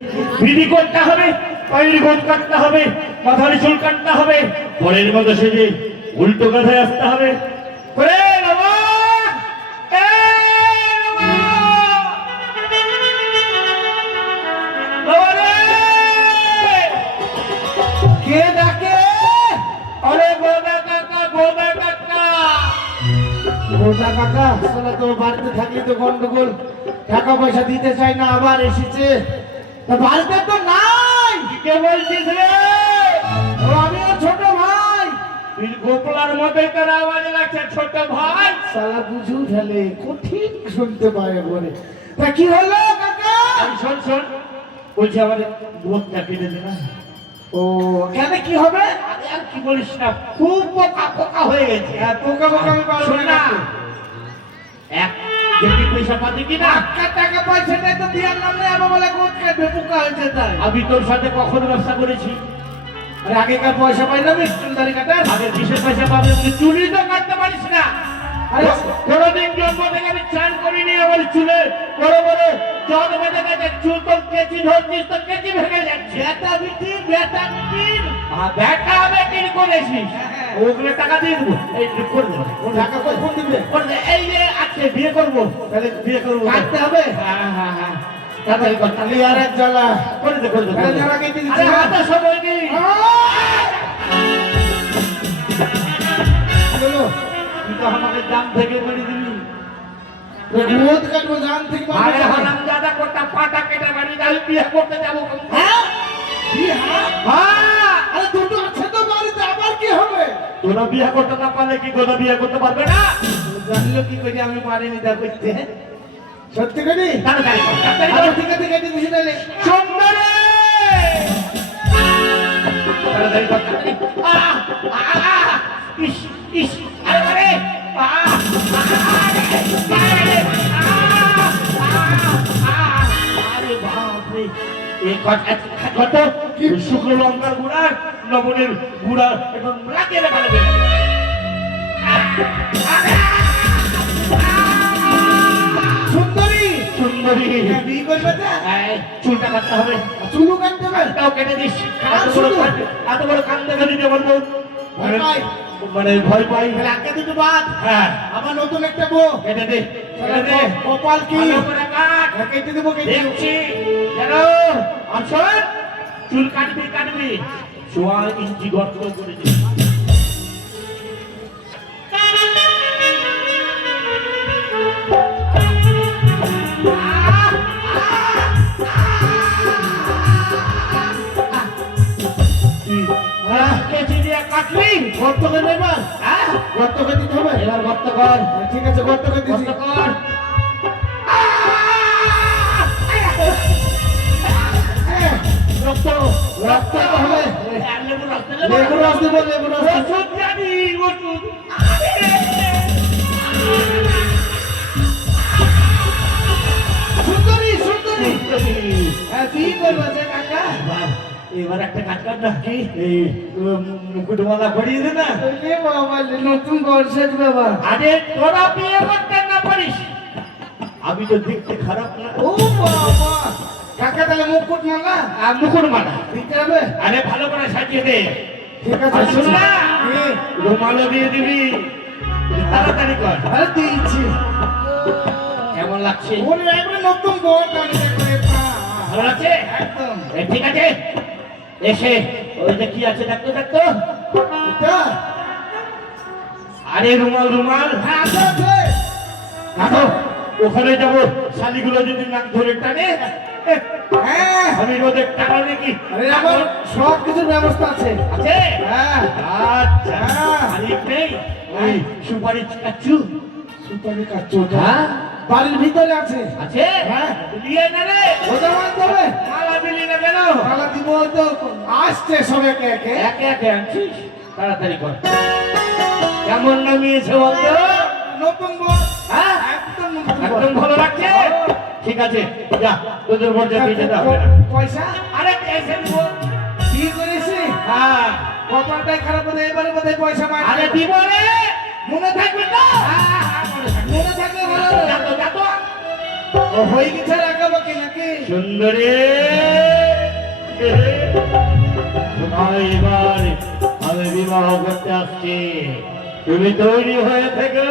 বিধি করতে হবে, পায়ের গোদ কাটতে হবে, মাথার চুল কাটতে হবে, পরের মতো সেজে উল্টো কথায় আসতে হবে। কে ডাকে? আরে গোদা কাকা, গোদা কাকা। গোদা কাকা আসলে তো বাড়িতে থাকলে তো গন্ডগোল, টাকা পয়সা দিতে চাই না, আবার এসেছে। তা বাড়িতে তো নাই। কে বলছিস রে? আমি ওর ছোট ভাই। গোপলার মধ্যে তোর আওয়াজ লাগছে, ছোট ভাই। শালা বুঝু ফেলে, কঠিন শুনতে পারে বলে। তা কি হলো কাকা? শোন শোন, বলছি আমার গোদটা কেটে দে না। ও কেন কি হবে? আরে আর কি বলিস না, খুব পোকা পোকা হয়ে গেছে। পোকা পোকা আমি পারবো শোন না। না, এক যদি পয়সা পাতি কিনা, টাকা পয়সা নেই তো দিয়ার নাম নেই, আবার বলে গোদ কাটবে, পোকা হয়েছে তাই। আমি তোর সাথে কখনো ব্যবসা করেছি? আরে আগেকার পয়সা পাইলাম চুল দাড়ি কাটার। আগে কিসের পয়সা পাবে? চুলি তো কাটতে পারিস না। আরে কোনোদিন জন্ম থেকে আমি চান করিনি, আমার চুলে বড় বড় জল বেঁধে গেছে, চুল তো কেচি ধরছিস তো কেচি ভেঙে যাচ্ছে। বেটা বিটির, বেটা বিটির। ব্যাটা বেটির করেছিস, ওগুলো টাকা দিয়ে দেবো। এই করে দেবো, টাকা কখন দিবে? করে দে। এই যে আজকে বিয়ে করবো, তাহলে বিয়ে করবো, কাটতে হবে। হ্যাঁ হ্যাঁ হ্যাঁ, তাড়াতাড়ি কর, তাহলে আর এক জ্বালা। করে দে করে দে। আরে যারা কেটে দিচ্ছে। আরে হাতে সময় নেই। বলো তুই তো আমাকে দাম থেকে মেরে দিবি। গোদ কাটবো জান থেকে বাড়ি আরে যাবে। হারামজাদা কোটা পাটা কেটে বাড়ি যাই, বিয়ে করতে যাবো। হ্যাঁ? বিয়ে? হ্যাঁ, আরে দুটো আছে তো বাড়িতে, আবার কি হবে? তোরা বিয়ে করতে না পারলে কি গোদা বিয়ে করতে পারবে না? জানলো কি করে আমি পারিনি তা করতে? সত্যি করি? তাড়াতাড়ি কর, তাড়াতাড়ি আরে কর। ঠিক আছে কেটে দিছি তাহলে। সুন্দরী! তাড়াতাড়ি কর, তাড়াতাড়ি। আহ! আহ! ইস, ইস, আরে আরে! আহ! আরে! আরে! আরে বাপরে! এই কত কি শুকনো লঙ্কার গুঁড়া, লবণের গুঁড়া এবং লাগিয়ে ভালো করে। সুন্দরী সুন্দরী! হ্যাঁ, বিয়ে করবে তো? এই, চুলটা কাটতে হবে। চুলও কাটতে হবে? তাও কেটে দিস। কার শুধু? এত বড় কান দেখা দিতে পারবো? ভয় পাই। মানে ভয় পাই। তাহলে আগে দুটো বাদ। হ্যাঁ, আবার নতুন একটা বউ। কেটে দে, কেটে দে। কপাল কি? ভালো করে কাট। হ্যাঁ, কেটে দেবো, কেটে দেবো। দেখছি জানো, অপশন চুল কাটবি কাটবি, 4 ইঞ্চি গর্ত করে দিবি। কেচি দিয়ে কাটলি, গর্ত করে নেবা? হ্যাঁ, গর্ত করে দিতে হবে? এবার গর্ত কর, ঠিক আছে, গর্ত করে দিছি। গর্ত কর। রক্ত, রক্ত হবে। লেবু রক্ত, লেবু রস দেবো, লেবু রস দেবো। ওষুধ জানি, ওষুধ। সুন্দরী, সুন্দরী। হ্যাঁ, বিয়ে করবে যে কাকা? এবার একটা কাজ কর না, কি এই মুকুটমালা করিয়ে দে না। ওরে বাবা, নতুন বর্ষের বাবা। আরে তোরা বিয়ে করতে না পারিস, আমি তো দেখতে খারাপ না। ও বাবা, কাকা তাহলে মুকুট মালা মুকুটমালা, দিতে হবে? আরে ভালো করে সাজিয়ে দে। ঠিক আছে, আর শোন না, কি? রুমালও দিয়ে দিবি, তাড়াতাড়ি কর। আরে দিয়েছি। কেমন লাগছে? ওরে একবার নতুন বর দাঁড়িয়ে করে পা। ভালো লাগছে? একদম। ঠিক আছে, এসে ওই যে কি আছে দেখতো দেখতো। এটা? আরে রুমাল রুমাল, হ্যাঁ, আছে, আছে। দেখো ওখানে যাবো, শালিগুলো যদি নাক ধরে টানে, হ্যাঁ। আমি ওদের টাকা নাকি আরে আমার সব কিছুর ব্যবস্থা আছে। আছে। হ্যাঁ। আচ্ছা, হ্যাঁ। মালিক নেই, ওই সুপারি কাচ্চু সুপারি কাচ্চু হ্যাঁ বাড়ির ভিতরে আছে। আছে। হ্যাঁ। নিয়ে না রে, ওটা মানতে হবে। মালা দিলি না কেন? তাহলে দিব তো, আসছে সব একে একে। একে একে আনছিস, তাড়াতাড়ি কর। কেমন নামিয়েছে বলতো? নতুন বর। হ্যাঁ, একদম নতুন বর। একদম ভালো লাগছে। ঠিক আছে, যা তোদের মধ্যে দিয়ে যেতে হবে না। পয়সা আরে এসে নিবো। বিয়ে করেছি, হ্যাঁ, কপালটাই খারাপ হতে এবারে বোধহয় পয়সা মার। আরে দিব রে, মনে থাকবে তো? মনে থাকলে ভালো। যা তো, যা তো। ও হয়ে গেছে রাখা বাকি নাকি? সুন্দরী তোমায় এবার আমি বিবাহ করতে আসছি, তুমি তৈরি হয়ে থেকো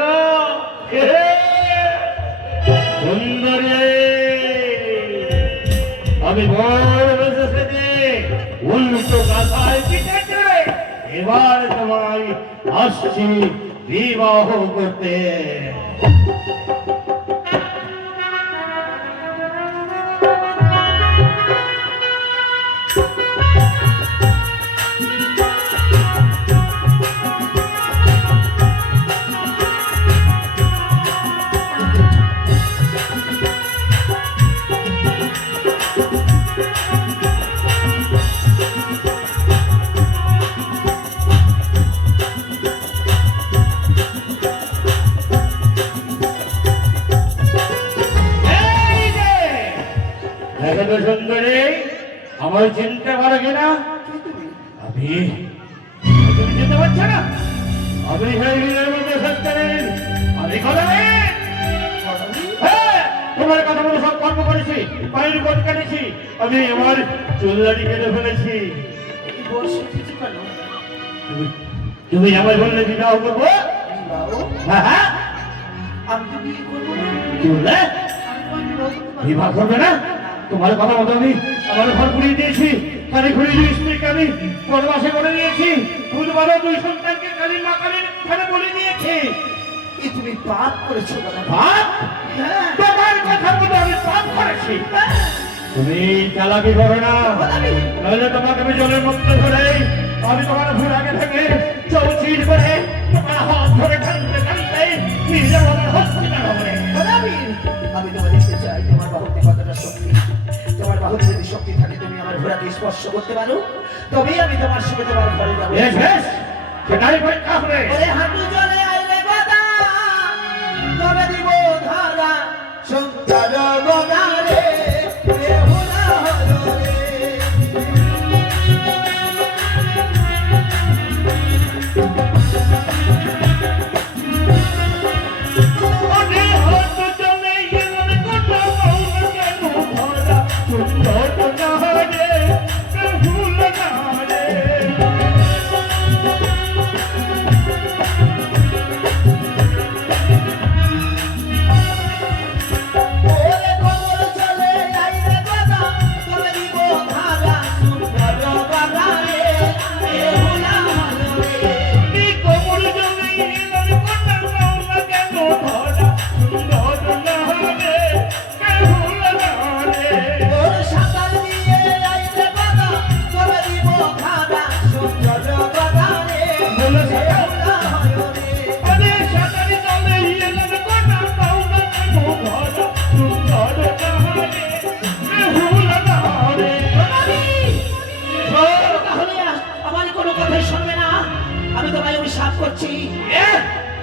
সুন্দরী। আমি বড় বেঁচেছি উল্টো কাঁথায় পিঠে করে এবার তোমায় আসছি বিবাহ করতে। দেখো সুন্দরী, আমার চিনতে পারো কিনা? আমি তুমি চিনতে পারছো না? আমি আমি তোমার কথা বলে সব কর্ম করেছি, পায়ের উপর কেটেছি, আমি আমার চুলদারি কেটে ফেলেছি। তুমি আমায় বললে বিবাহ করবো? হ্যাঁ হ্যাঁ, বিবাহ করবে না? তোমার কথা মতো আমি আমার ঘর ঘুরিয়ে দিয়েছি, কালী ঘুরিয়ে দিয়ে স্ত্রীকে আমি বনবাসে করে নিয়েছি, ফুলবারও 2 সন্তানকে কালীর মা কালীর ঘরে বলে দিয়েছি। তুমি পাপ করেছো? পাপ? তোমার কথা মতো আমি পাপ করেছি। তুমি চালাকি করো না, নইলে তোমাকে আমি জলের মধ্যে ধরে আমি তোমার ভুল আগে থেকে চৌচির করে তোমার হাত ধরে টানতে টানতে নিজে আমার হসপিটাল হবে। আমি তোমার দেখতে চাই তোমার বাহুতে কতটা শক্তি। তোমার বাহুতে যদি শক্তি থাকে তুমি আমার ঘোড়াকে স্পর্শ করতে পারো, তবেই আমি তোমার সঙ্গে তোমার ঘরে যাবো। বেশ বেশ, সেটাই পরীক্ষা হবে। হাঁটু জলে আইলে গদা, তবে দিব ধারা সুন্দর গদা রে, বেহুলা হলো রে।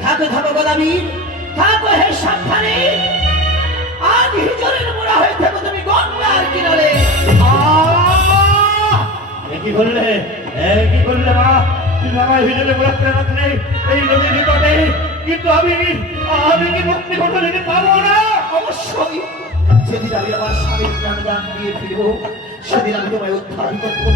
থাকো থাকো গোলামী, থাকো হে সাবধানে, আজ হিজরের মোড়া হয়ে থাকো তুমি গঙ্গার কিনারে। কি করলে কি করলে মা? তুমি আমার হিজরে মোড়া রাখলে এই নদীর নিকটে, কিন্তু আমি কি মুক্তি ঘটে নিতে পারবো না? অবশ্যই, যেদিন আমি আমার স্বামীর প্রাণদান দিয়ে ফিরবো সেদিন আমি তোমায় উদ্ধার করবো।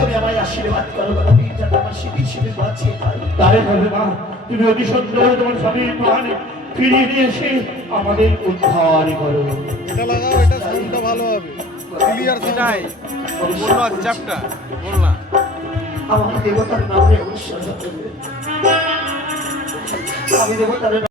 তুমি আমায় আশীর্বাদ করো গোলামী, যাতে আমার স্মৃতি বাঁচিয়ে পাই। তাই হবে মা, তুমি অতি সুন্দর তোমার স্বামীর প্রাণ ফিরিয়ে দিয়ে এসে আমাদের উদ্ধার করো। এটা লাগাও, এটা সাউন্ডটা ভালো হবে, ক্লিয়ার সেটাই বললো চ্যাপ্টার বললা। আমার দেবতার নামে উৎসর্গ করবে, আমি দেবতার